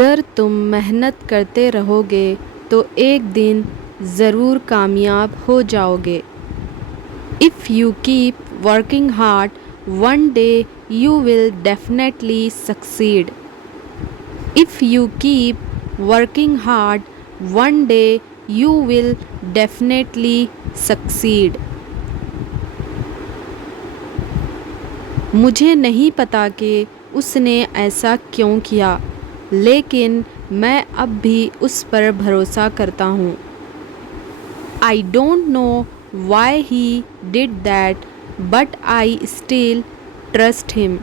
अगर तुम मेहनत करते रहोगे तो एक दिन ज़रूर कामयाब हो जाओगे। If you keep working hard one day you will definitely succeed. If you keep working hard one day you will definitely succeed. मुझे नहीं पता कि उसने ऐसा क्यों किया, लेकिन मैं अब भी उस पर भरोसा करता हूँ। I don't know why he did that but I still trust him.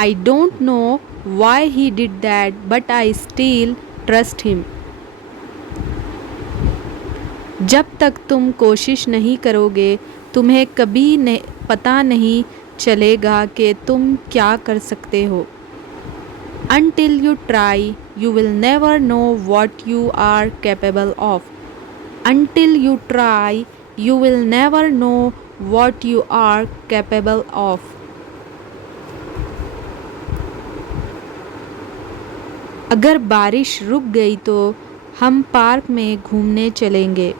I don't know why he did that but I still trust him. जब तक तुम कोशिश नहीं करोगे तुम्हें कभी पता नहीं चलेगा कि तुम क्या कर सकते हो। Until you try, you will never know what you are capable of. Until you try, you will never know what you are capable of. अगर बारिश रुक गई तो हम पार्क में घूमने चलेंगे।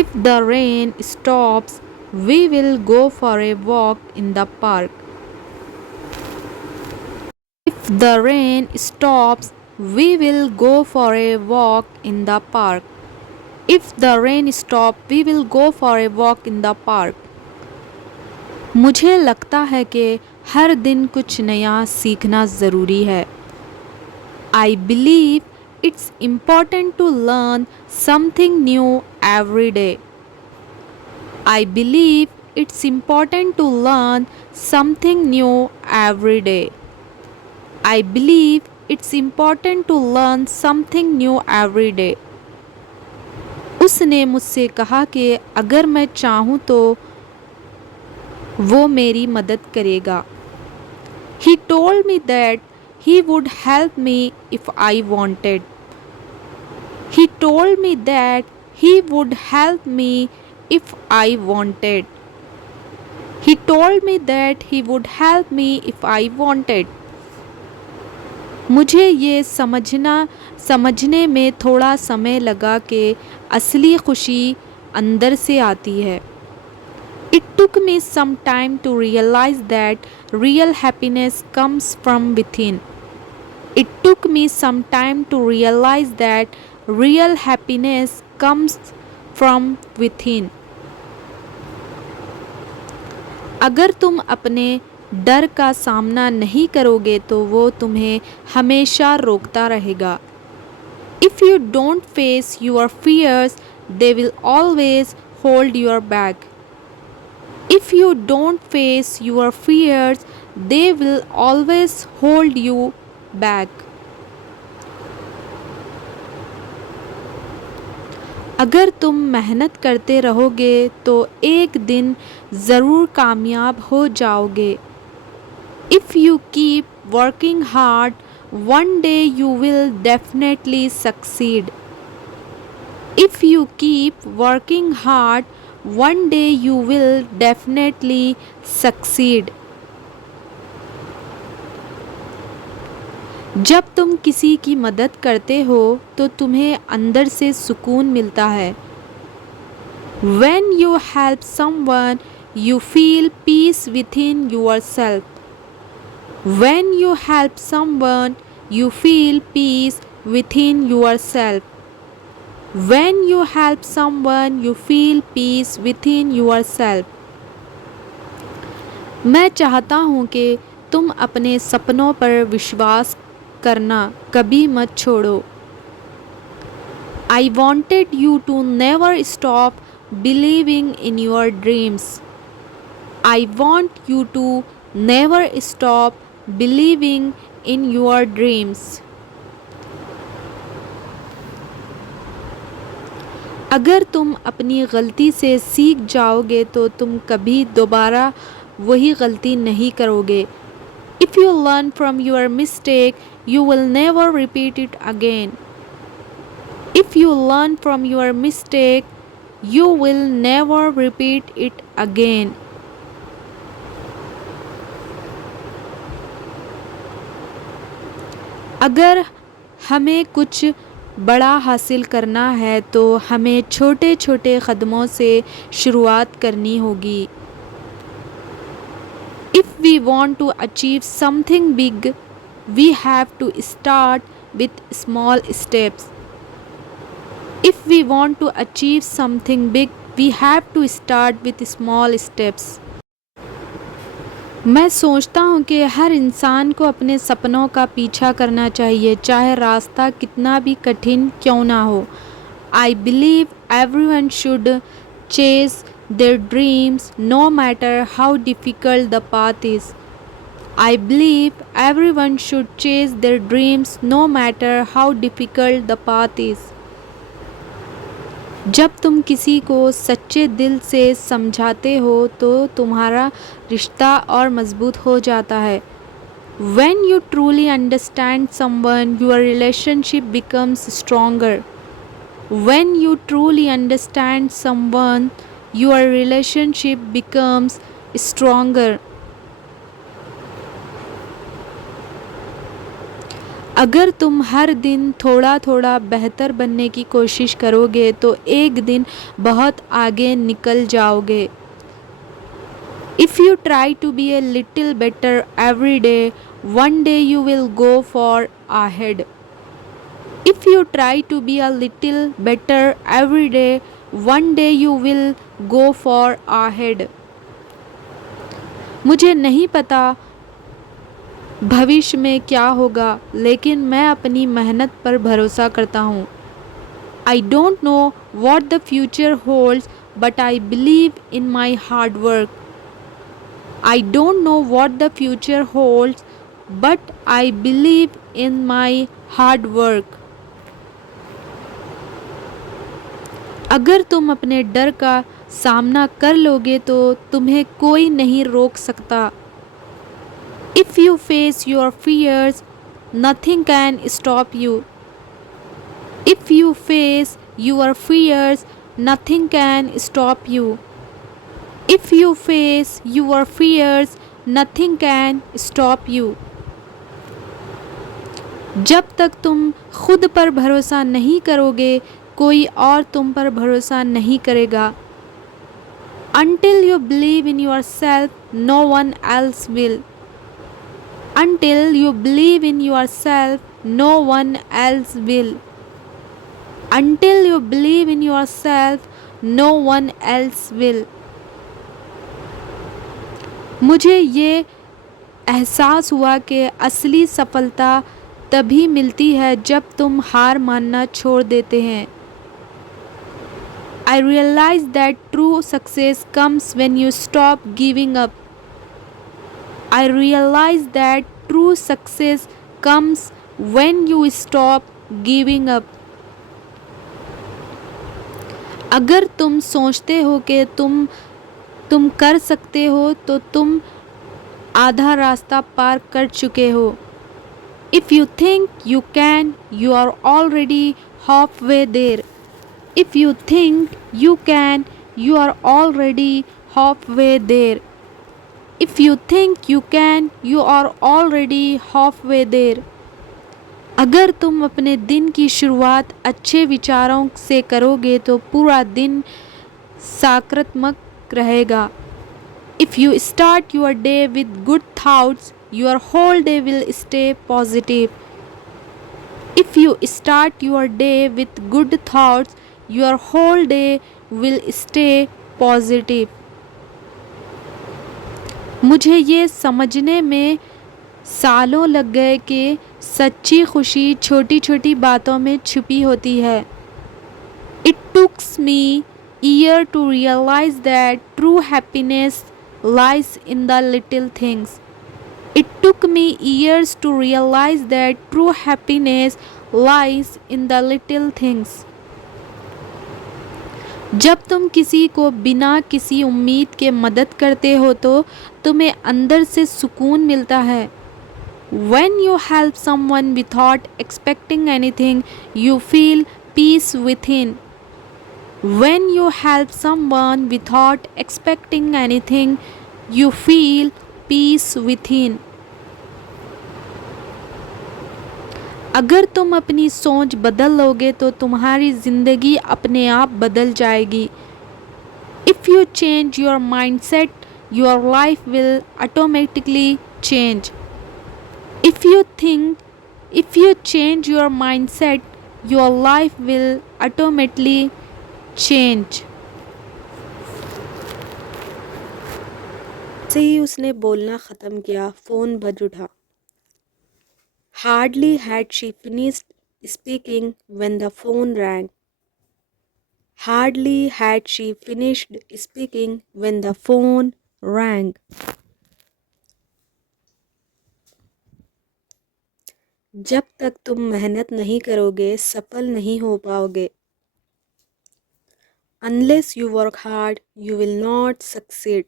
If the rain stops, we will go for a walk in the park. If the rain stops, we will go for a walk in the park. If the rain stops, we will go for a walk in the park. मुझे लगता है कि हर दिन कुछ नया सीखना ज़रूरी है। I believe it's important to learn something new every day. I believe it's important to learn something new every day. I believe it's important to learn something new every day. उसने मुझसे कहा कि अगर मैं चाहूँ तो वो मेरी मदद करेगा। He told me that he would help me if I wanted. He told me that he would help me if I wanted. He told me that he would help me if I wanted. मुझे ये समझने में थोड़ा समय लगा कि असली खुशी अंदर से आती है। It took me some time to realize that real happiness comes from within. It took me some time to realize that real happiness comes from within. अगर तुम अपने डर का सामना नहीं करोगे तो वो तुम्हें हमेशा रोकता रहेगा। If you don't face your fears, they will always hold your back. If you don't face your fears, they will always hold you back. अगर तुम मेहनत करते रहोगे तो एक दिन ज़रूर कामयाब हो जाओगे। If you keep working hard, one day you will definitely succeed. If you keep working hard, one day you will definitely succeed. जब तुम किसी की मदद करते हो तो तुम्हें अंदर से सुकून मिलता है। When you help someone, you feel peace within yourself. When you help someone, you feel peace within yourself. When you help someone, you feel peace within yourself. मैं चाहता हूँ कि तुम अपने सपनों पर विश्वास करना कभी मत छोड़ो। I wanted you to never stop believing in your dreams. I want you to never stop believing in your dreams. अगर तुम अपनी गलती से सीख जाओगे तो तुम कभी दोबारा वही गलती नहीं करोगे। If you learn from your mistake, you will never repeat it again. If you learn from your mistake, you will never repeat it again. अगर हमें कुछ बड़ा हासिल करना है तो हमें छोटे छोटे कदमों से शुरुआत करनी होगी. If we want to achieve something big, we have to start with small steps. If we want to achieve something big, we have to start with small steps. मैं सोचता हूँ कि हर इंसान को अपने सपनों का पीछा करना चाहिए, चाहे रास्ता कितना भी कठिन क्यों ना हो. I believe everyone should chase their dreams no matter how difficult the path is. I believe everyone should chase their dreams no matter how difficult the path is. जब तुम किसी को सच्चे दिल से समझाते हो तो तुम्हारा रिश्ता और मजबूत हो जाता है. When you truly understand someone, your relationship becomes stronger. When you truly understand someone, your relationship becomes stronger. अगर तुम हर दिन थोड़ा थोड़ा बेहतर बनने की कोशिश करोगे तो एक दिन बहुत आगे निकल जाओगे. If you try to be a little better every day, one day you will go far ahead. If you try to be a little better every day, one day you will go far ahead. मुझे नहीं पता भविष्य में क्या होगा, लेकिन मैं अपनी मेहनत पर भरोसा करता हूँ. I don't know what the future holds, but I believe in my hard work. I don't know what the future holds, but I believe in my hard work. अगर तुम अपने डर का सामना कर लोगे तो तुम्हें कोई नहीं रोक सकता. If you face your fears, nothing can stop you. If you face your fears, nothing can stop you. If you face your fears, nothing can stop you. जब तक तुम खुद पर भरोसा नहीं करोगे, कोई और तुम पर भरोसा नहीं करेगा. Until you believe in yourself, no one else will. Until you believe in yourself, no one else will. Until you believe in yourself, no one else will. मुझे ये एहसास हुआ कि असली सफलता तभी मिलती है जब तुम हार मानना छोड़ देते हैं. I realized that true success comes when you stop giving up. I realize that true success comes when you stop giving up. अगर तुम सोचते हो कि तुम कर सकते हो तो तुम आधा रास्ता पार कर चुके हो. If you think you can, you are already halfway there. If you think you can, you are already halfway there. If you think you can, you are already halfway there. अगर तुम अपने दिन की शुरुआत अच्छे विचारों से करोगे तो पूरा दिन सकारात्मक रहेगा. If you start your day with good thoughts, your whole day will stay positive. If you start your day with good thoughts, your whole day will stay positive. मुझे ये समझने में सालों लग गए कि सच्ची खुशी छोटी छोटी बातों में छुपी होती है. It took me years to realize that true happiness lies in the little things. It took me years to realize that true happiness lies in the little things. जब तुम किसी को बिना किसी उम्मीद के मदद करते हो तो तुम्हें अंदर से सुकून मिलता है. When you help someone without expecting anything, you feel peace within. When you help someone without expecting anything, you feel peace within. अगर तुम अपनी सोच बदल लोगे तो तुम्हारी ज़िंदगी अपने आप बदल जाएगी. If you change your mindset, your life will automatically change. If you think, if you change your mindset, your life will automatically change. से ही उसने बोलना ख़त्म किया, फ़ोन बज उठा. Hardly had she finished speaking when the phone rang. Hardly had she finished speaking when the phone rang. जब तक तुम मेहनत नहीं करोगे सफल नहीं हो पाओगे. Unless you work hard, you will not succeed.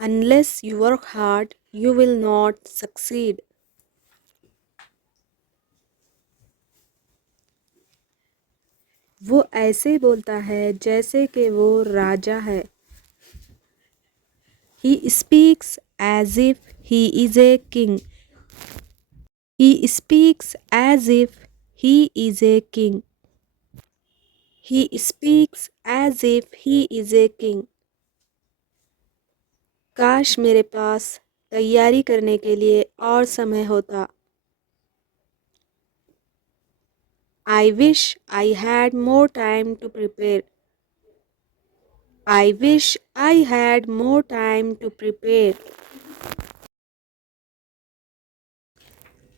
Unless you work hard, you will not succeed. वो ऐसे बोलता है जैसे कि वो राजा है. He speaks as if he is a king. He speaks as if he is a king. He speaks as if he is a king. काश मेरे पास तैयारी करने के लिए और समय होता. I wish I had more time to prepare. I wish I had more time to prepare.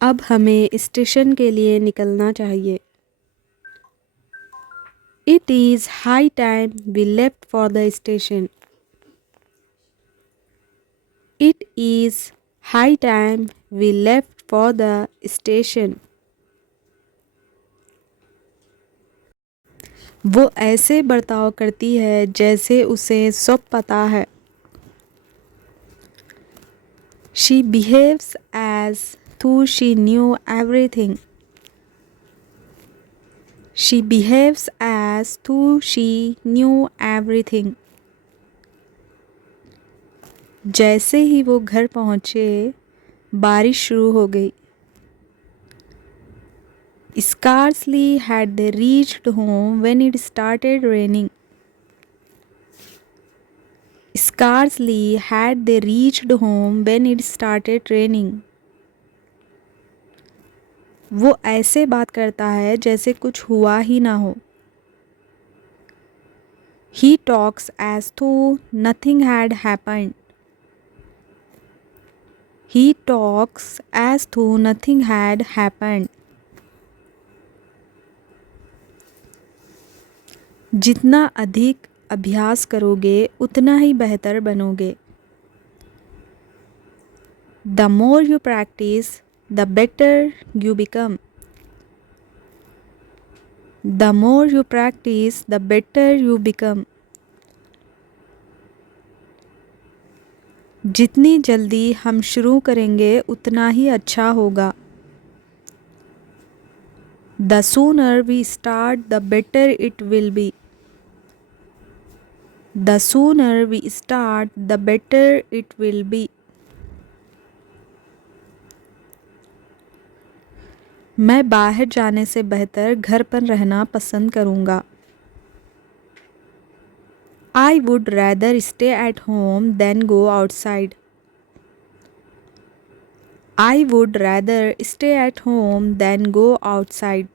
अब हमें स्टेशन के लिए निकलना चाहिए. It is high time we left for the station. It is high time we left for the station. वो ऐसे बर्ताव करती है जैसे उसे सब पता है. She behaves as though she knew everything. She behaves as though she knew everything. जैसे ही वो घर पहुँचे बारिश शुरू हो गई. Scarcely had they reached home when it started raining. Scarcely had they reached home when it started raining. वो ऐसे बात करता है जैसे कुछ हुआ ही ना हो. He talks as though nothing had happened. He talks as though nothing had happened. जितना अधिक अभ्यास करोगे उतना ही बेहतर बनोगे. The more you practice, the better you become. The more you practice, the better you become. जितनी जल्दी हम शुरू करेंगे उतना ही अच्छा होगा. The sooner we start, the better it will be. The sooner we start, the better it will be. मैं बाहर जाने से बेहतर घर पर रहना पसंद करूँगा. I would rather stay at home than go outside. I would rather stay at home than go outside.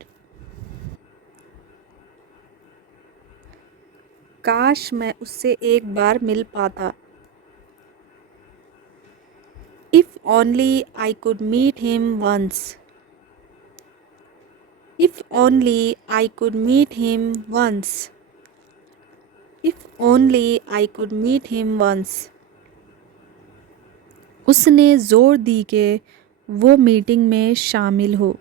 काश मैं उससे एक बार मिल पाता. If only I could meet him once. If only I could meet him once. If only I could meet him once. उसने ज़ोर दी कि वो meeting में शामिल हो.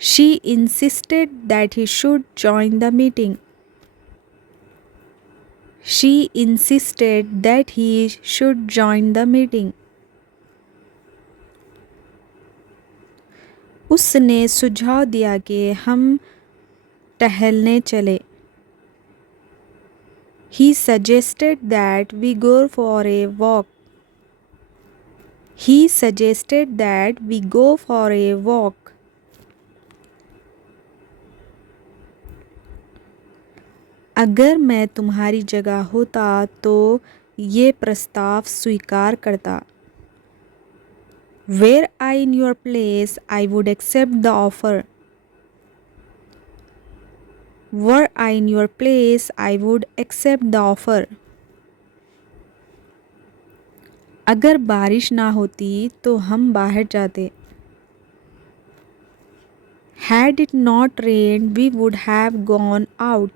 She insisted that he should join the meeting. She insisted that he should join the meeting. उसने सुझाव दिया कि हम टहलने चले. He suggested that we go for a walk. He suggested that we go for a walk. अगर मैं तुम्हारी जगह होता तो ये प्रस्ताव स्वीकार करता. Were I in your place, I would accept the offer. Were I in your place, I would accept the offer. अगर बारिश ना होती तो हम बाहर जाते. Had it not rained, we would have gone out.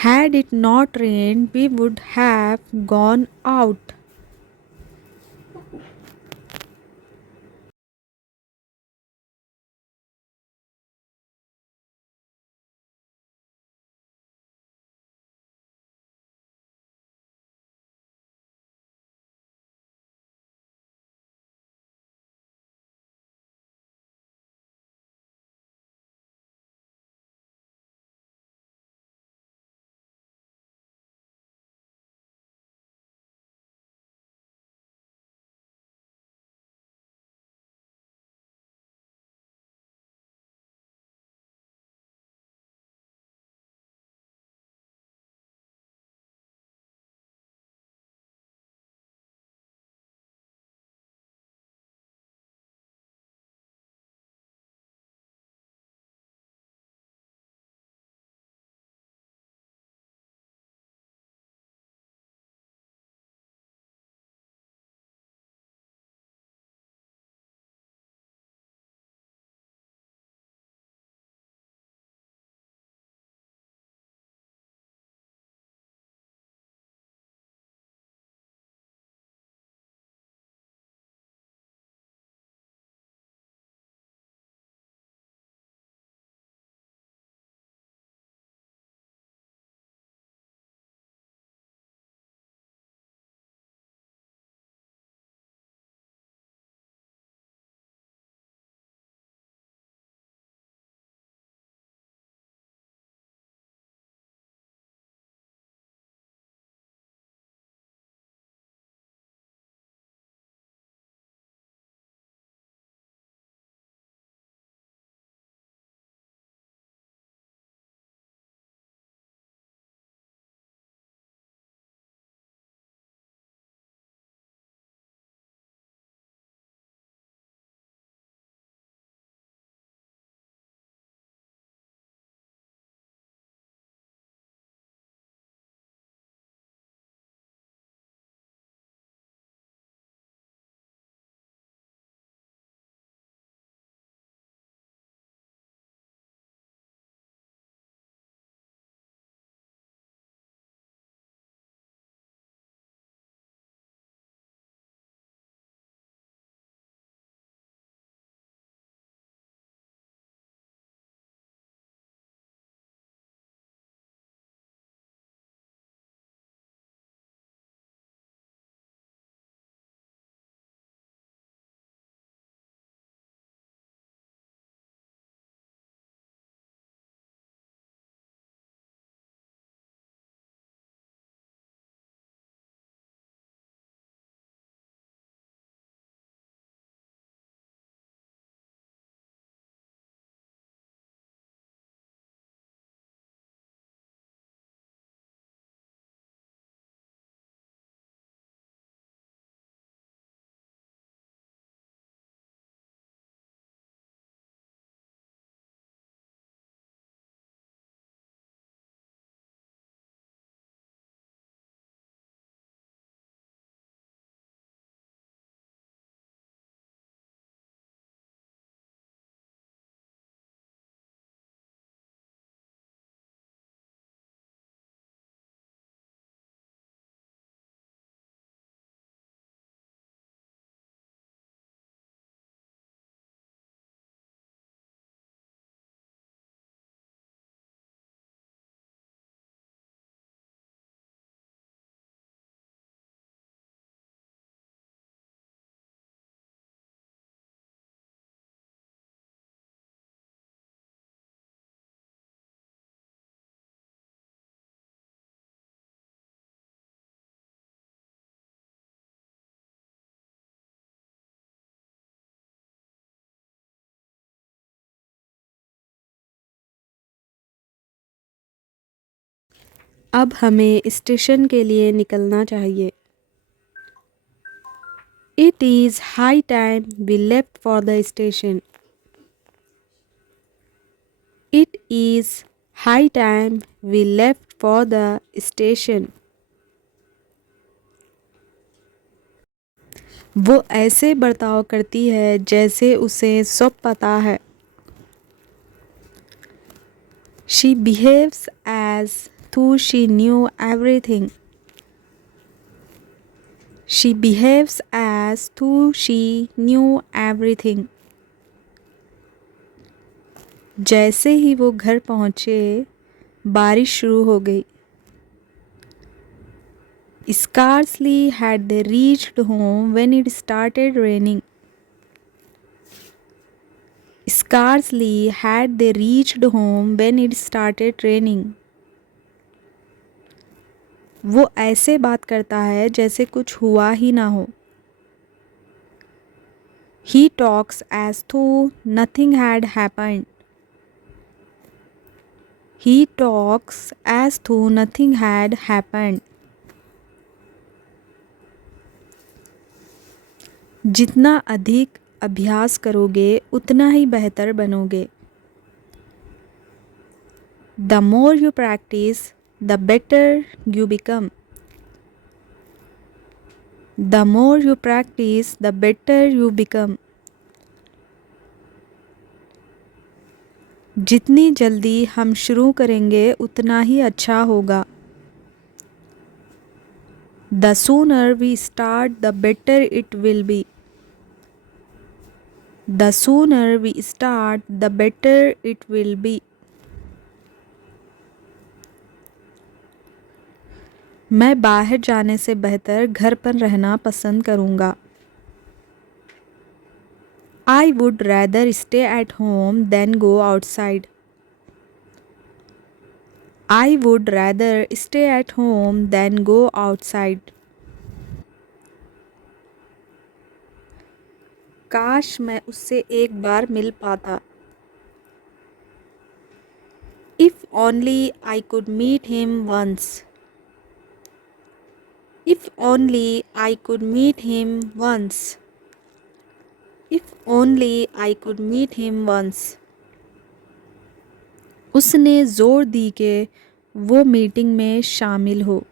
Had it not rained, we would have gone out. अब हमें स्टेशन के लिए निकलना चाहिए। It is high time we left for the station. It is high time we left for the station. वो ऐसे बर्ताव करती है जैसे उसे सब पता है। She behaves as though she knew everything. She behaves as though she knew everything. जैसे ही वो घर पहुँचे, बारिश शुरू हो गई। Scarcely had they reached home when it started raining. Scarcely had they reached home when it started raining. वो ऐसे बात करता है जैसे कुछ हुआ ही ना हो। He talks as though nothing had happened. He talks as though nothing had happened. जितना अधिक अभ्यास करोगे उतना ही बेहतर बनोगे। The more you practice, the better you become. The more you practice, the better you become. जितनी जल्दी हम शुरू करेंगे उतना ही अच्छा होगा। The sooner we start, the better it will be. The sooner we start, the better it will be. मैं बाहर जाने से बेहतर घर पर रहना पसंद करूँगा। I would rather stay at home than go outside. I would rather stay at home than go outside. काश मैं उससे एक बार मिल पाता। If only I could meet him once. If only I could meet him once. If only I could meet him once. उसने ज़ोर दी कि वो meeting में शामिल हो।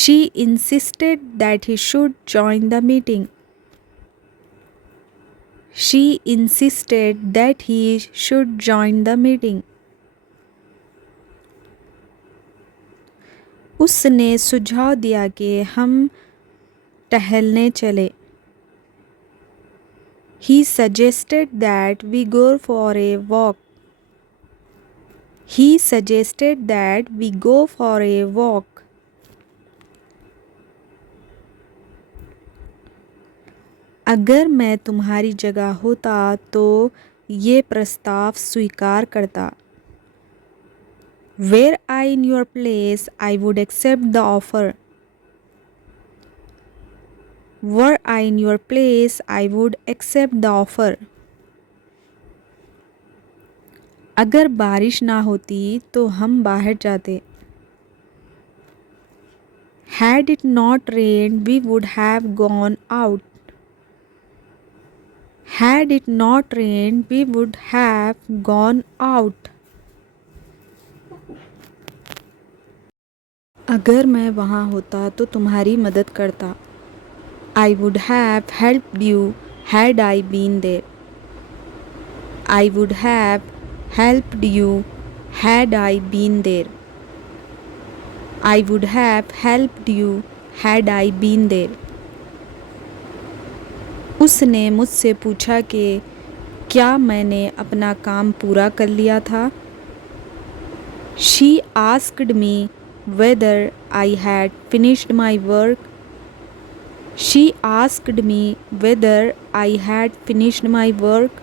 She insisted that he should join the meeting. She insisted that he should join the meeting. उसने सुझाव दिया कि हम टहलने चले। He suggested that we go for a walk. He suggested that we go for a walk. अगर मैं तुम्हारी जगह होता तो ये प्रस्ताव स्वीकार करता। Were I in your place, I would accept the offer. Were I in your place, I would accept the offer. अगर बारिश ना होती तो हम बाहर जाते। Had it not rained, we would have gone out. Had it not rained, we would have gone out. अगर मैं वहाँ होता तो तुम्हारी मदद करता। I would have helped you had I been there. I would have helped you had I been there. I would have helped you had I been there. उसने मुझसे पूछा कि क्या मैंने अपना काम पूरा कर लिया था। She asked me whether I had finished my work. She asked me whether I had finished my work.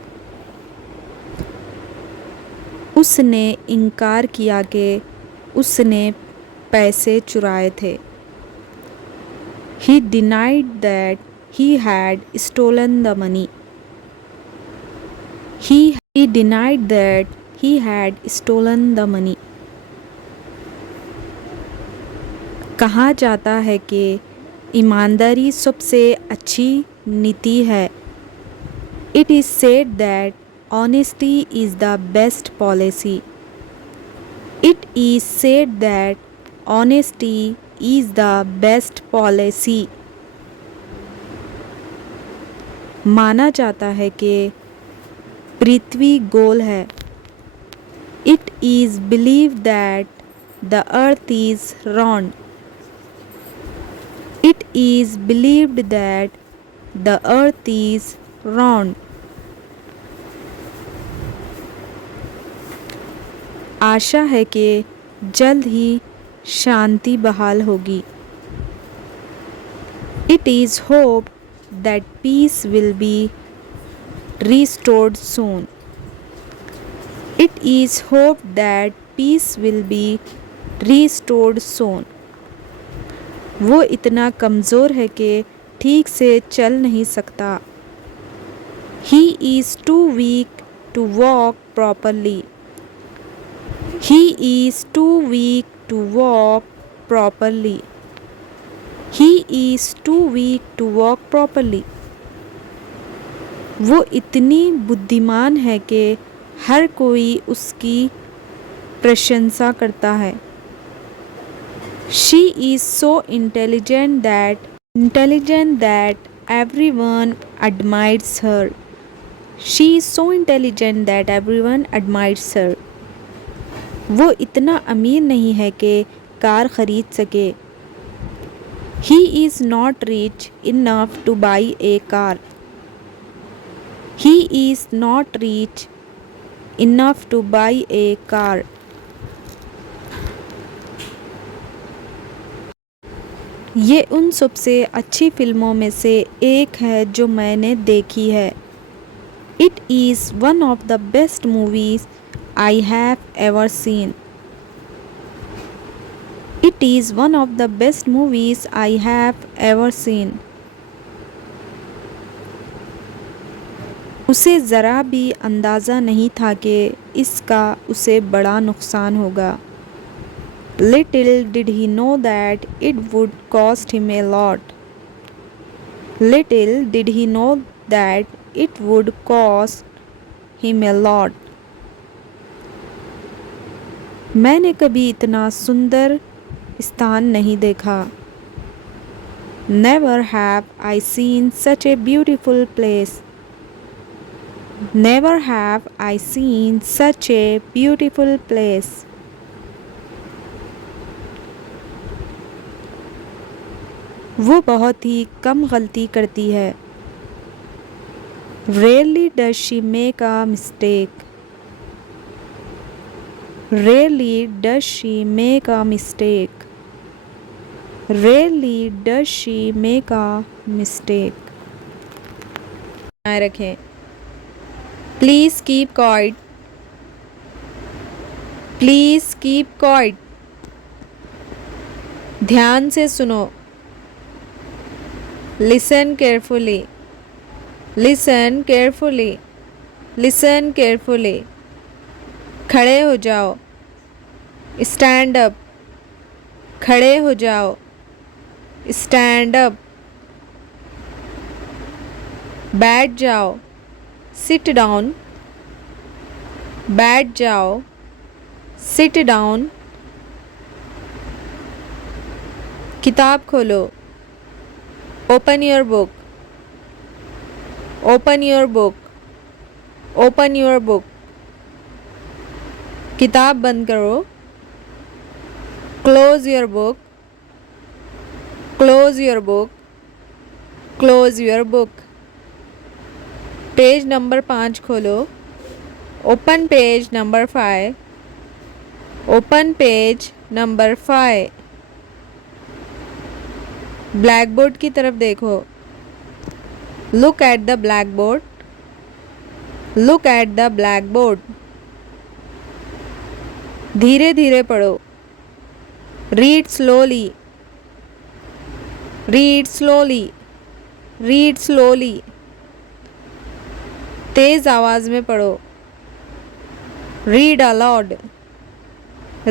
उसने इनकार किया कि उसने पैसे चुराए थे। He denied that he had stolen the money. He denied that he had stolen the money. कहा जाता है कि ईमानदारी सबसे अच्छी नीति है। It is said that honesty is the best policy. It is said that honesty is the best policy. माना जाता है कि पृथ्वी गोल है। It is believed that the earth is round. It is believed that the earth is round. आशा है कि जल्द ही शांति बहाल होगी। It is hoped that peace will be restored soon. It is hoped that peace will be restored soon. वो इतना कमज़ोर है कि ठीक से चल नहीं सकता। He is too weak to walk properly. He is too weak to walk properly. He is too weak to walk properly. वो इतनी बुद्धिमान है कि हर कोई उसकी प्रशंसा करता है। She is so intelligent that everyone admires her. She is so intelligent that everyone admires her. वो इतना अमीर नहीं है कि कार खरीद सके। He is not rich enough to buy a car. He is not rich enough to buy a car. ये उन सबसे अच्छी फिल्मों में से एक है जो मैंने देखी है। It is one of the best movies I have ever seen. It is one of the best movies I have ever seen. उसे ज़रा भी अंदाज़ा नहीं था कि इसका उसे बड़ा नुकसान होगा। Little did he know that it would cost him a lot. Little did he know that it would cost him a lot. मैंने कभी इतना सुंदर स्थान नहीं देखा। Never have I seen such a beautiful place. Never have I seen such a beautiful place. वो बहुत ही कम गलती करती है। Rarely does she make a mistake. Rarely does she make a mistake. Rarely does she make a mistake. रखें। Please keep quiet. Please keep quiet. ध्यान से सुनो। Listen carefully. Listen carefully. Listen carefully. खड़े हो जाओ। Stand up. खड़े हो जाओ। Stand up. बैठ जाओ। Sit down. बैठ जाओ। Sit down. किताब खोलो। Open your book. Open your book. Open your book. किताब बंद करो। Close your book. Close your book. Close your book. Page number 5 खोलो। Open page number 5. Open page number 5. Black board की तरफ देखो। Look at the blackboard. Look at the blackboard. धीरे धीरे पढ़ो। Read slowly. Read slowly. Read slowly. तेज आवाज में पढ़ो। Read aloud.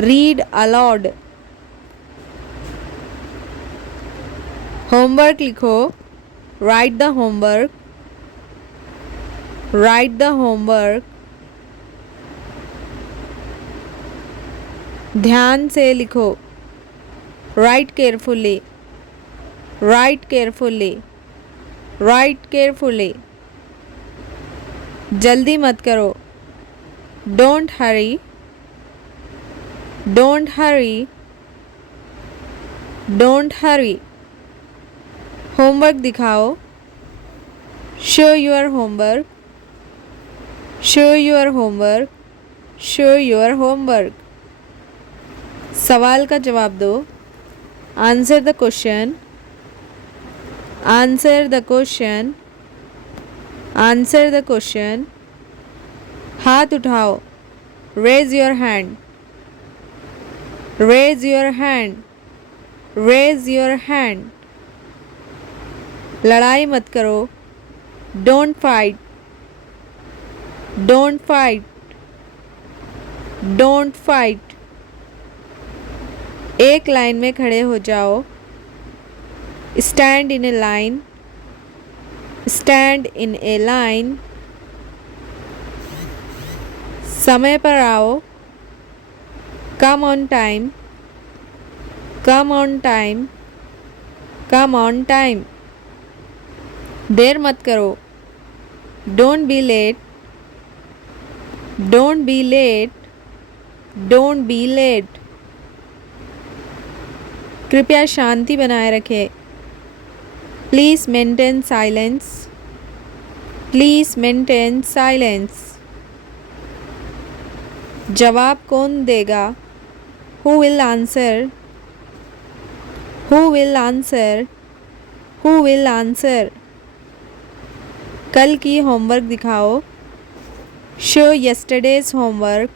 Read aloud. Homework लिखो, write the homework, write the homework. ध्यान से लिखो, write carefully, write carefully, write carefully. जल्दी मत करो, don't hurry, don't hurry, don't hurry. Homework दिखाओ, show your homework, show your homework, show your homework. सवाल का जवाब दो, answer the question, answer the question, answer the question. हाथ उठाओ, raise your hand, raise your hand, raise your hand. लड़ाई मत करो, don't fight, don't fight, don't fight. एक लाइन में खड़े हो जाओ, stand in a line, stand in a line. समय पर आओ, come on time, come on time, come on time. देर मत करो, don't be late, don't be late, don't be late. कृपया शांति बनाए रखें, please maintain silence, please maintain silence. जवाब कौन देगा, who will answer, who will answer, who will answer. कल की होमवर्क दिखाओ, show yesterday's homework,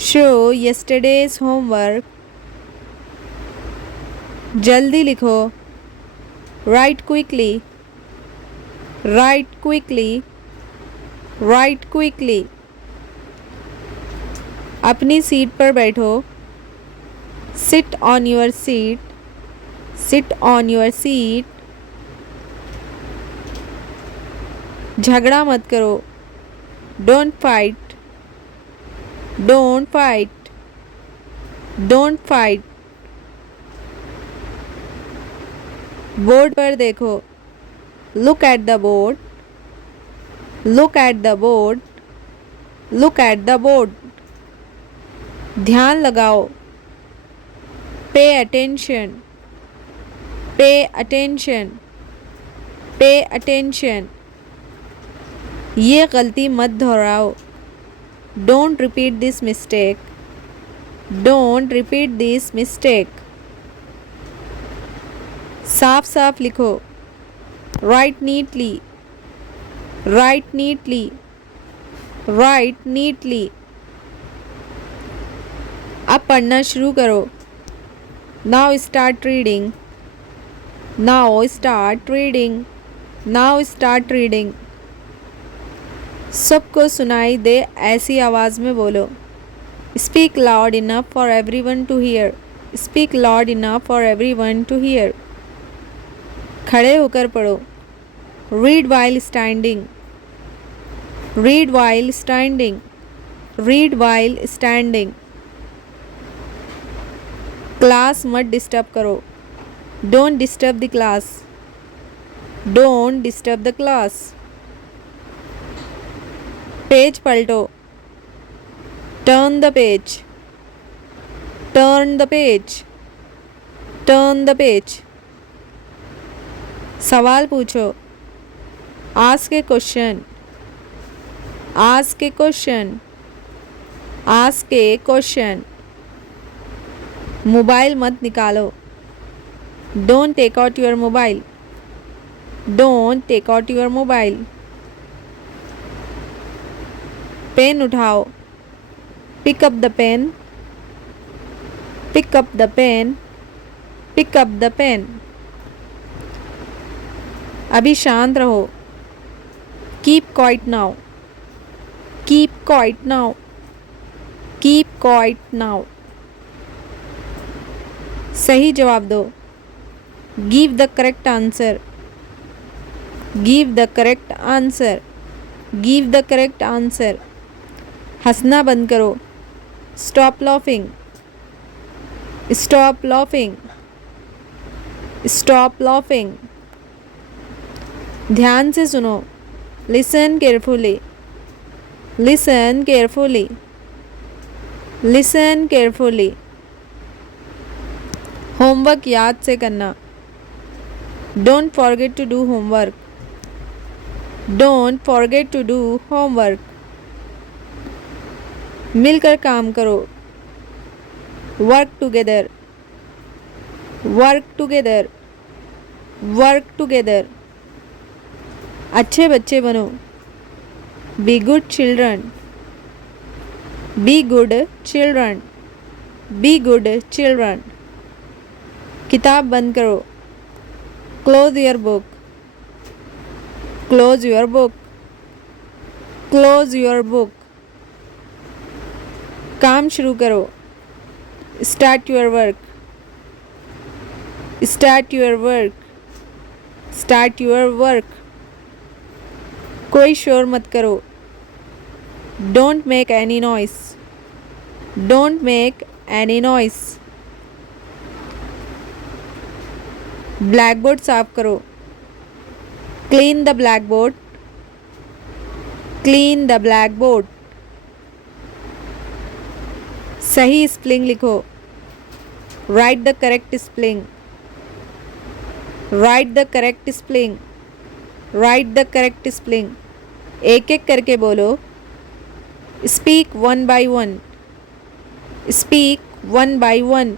show yesterday's homework. जल्दी लिखो, right quickly, right quickly, right quickly. अपनी सीट पर बैठो, sit on your seat, sit on your seat. झगड़ा मत करो, don't fight, don't fight, don't fight. Board पर देखो, look at the board, look at the board, look at the board. ध्यान लगाओ, pay attention, pay attention, pay attention. ये गलती मत दोहराओ, don't repeat this mistake, don't repeat this mistake. साफ साफ लिखो, write neatly, write neatly, write neatly. अब पढ़ना शुरू करो, now start reading, now start reading, now start reading. सबको सुनाई दे ऐसी आवाज़ में बोलो, speak loud enough for everyone to hear, speak loud enough for everyone to hear. खड़े होकर पढ़ो, read while standing, read while standing, read while standing. Class मत डिस्टर्ब करो, don't disturb the class, don't disturb the class. Page पलटो, turn the page, turn the page, turn the page. सवाल पूछो, ask a question, ask a question, ask a question. Mobile मत निकालो, don't take out your mobile, don't take out your mobile. Pen उठाओ, pick up the pen, pick up the pen, pick up the pen. अभी शांत रहो, keep quiet now, keep quiet now, keep quiet now. सही जवाब दो, give the correct answer, give the correct answer, give the correct answer. हंसना बंद करो, stop laughing, stop laughing, stop laughing. ध्यान से सुनो, listen carefully, listen carefully, listen carefully. Homework याद से करना, don't forget to do homework, don't forget to do homework. मिलकर काम करो, work together, work together, work together. अच्छे बच्चे बनो, be good children, be good children, be good children. किताब बंद करो, close your book, close your book, close your book. काम शुरू करो, start your work, start your work, start your work. कोई शोर मत करो, don't make any noise, don't make any noise. Black board साफ करो, clean the black board, clean the black board. सही स्पेलिंग लिखो, write the correct spelling, right the correct spelling, right the correct spelling. एक एक करके बोलो, speak one by one, speak one by one,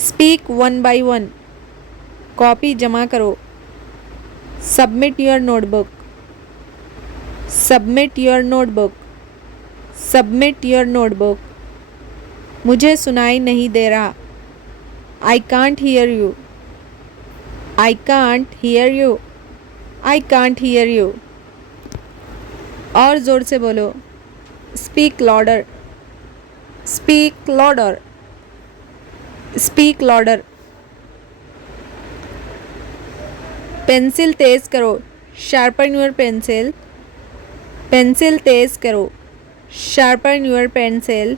speak one by one. Copy जमा करो, submit your notebook, submit your notebook, submit your notebook. मुझे सुनाई नहीं दे रहा, I can't hear you, I can't hear you, I can't hear you. और ज़ोर से बोलो, speak louder, speak louder, speak louder. Pencil तेज करो, शार्पन योर पेंसिल, पेंसिल तेज करो, शार्पन योर पेंसिल।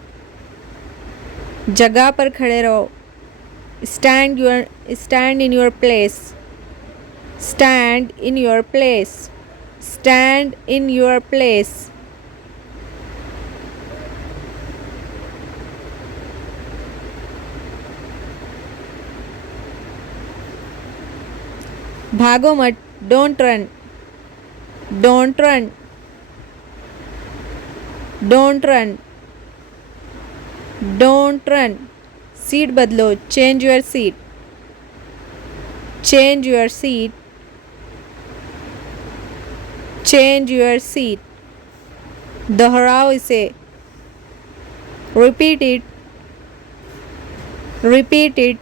जगह पर खड़े रहो, stand in your place, stand in your place, stand in your place. भागो मत, don't run, don't run, don't run, don't run. Seat बदलो, change your seat, change your seat, change your seat. दोहराओ इसे, repeat it, repeat it,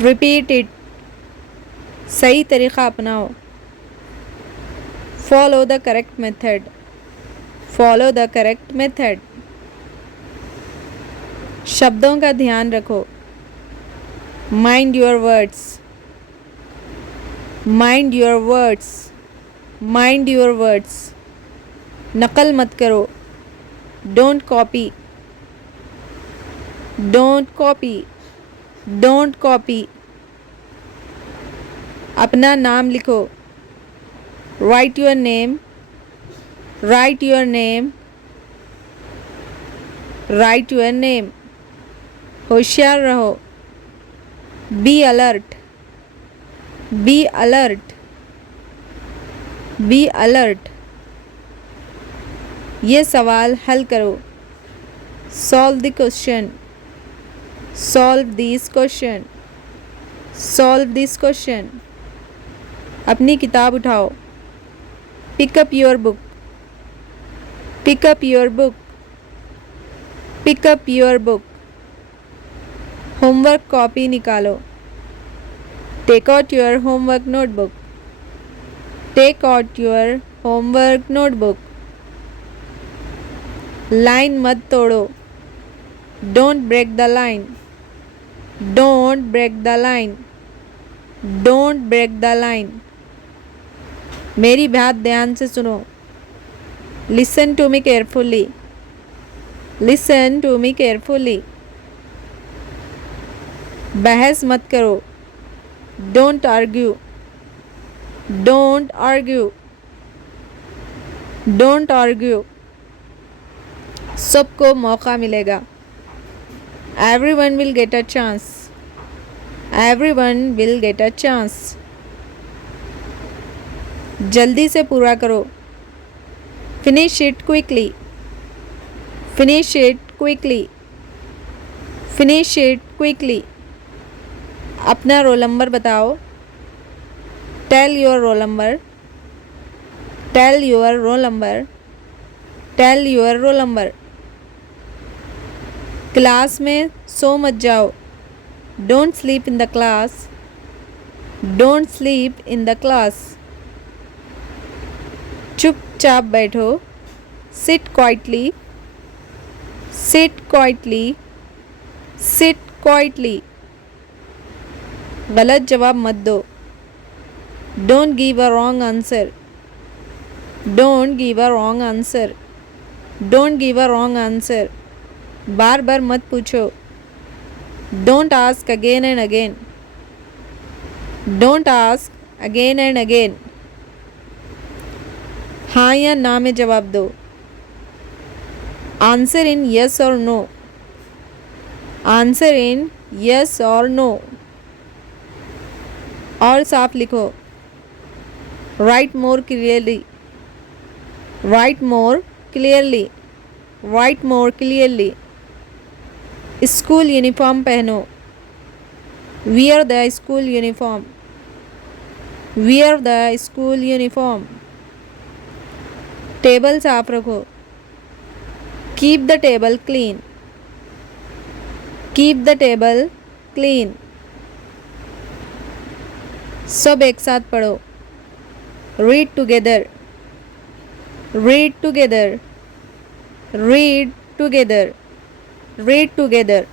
repeat it. सही तरीक़ा अपनाओ, follow the correct method, follow the correct method. शब्दों का ध्यान रखो, mind your words, mind your words, mind your words. नकल मत करो, don't copy, don't copy, don't copy. अपना नाम लिखो, right your name, write your name, write your name. होशियार रहो, be alert, be alert, be alert. ये सवाल हल करो, solve the question, solve this question, solve this question. अपनी किताब उठाओ, pick up your book, pick up your book, pick up your book. Homework copy निकालो, take out your homework notebook, take out your homework notebook. Line मत तोड़ो, don't break the line, Don't break the line. Don't break the line. मेरी बात ध्यान से सुनो. Listen to me carefully. Listen to me carefully. बहस मत करो. Don't argue. Don't argue. Don't argue. सबको मौका मिलेगा. Everyone will get a chance. Everyone will get a chance. जल्दी से पूरा करो. Finish it quickly. Finish it quickly. Finish it quickly. अपना रोल नंबर बताओ. Tell your roll number. Tell your roll number. Tell your roll number. Class में सो मत जाओ. Don't sleep in the class. Don't sleep in the class. चुपचाप बैठो. Sit quietly. Sit quietly. Sit quietly. गलत जवाब मत दो. Don't give a wrong answer. Don't give a wrong answer. Don't give a wrong answer. बार बार मत पूछो. Don't ask again and again. Don't ask again and again. हाँ या ना में जवाब दो. Answer in yes or no. Answer in yes or no. और साफ लिखो. Write more clearly. Write more clearly. Write more clearly. School uniform पहनो. Wear the school uniform. Wear the school uniform. Table साफ रखो. Keep the table clean. Keep the table clean. सब एक साथ पढ़ो. Read together. Read together. Read together. Read together.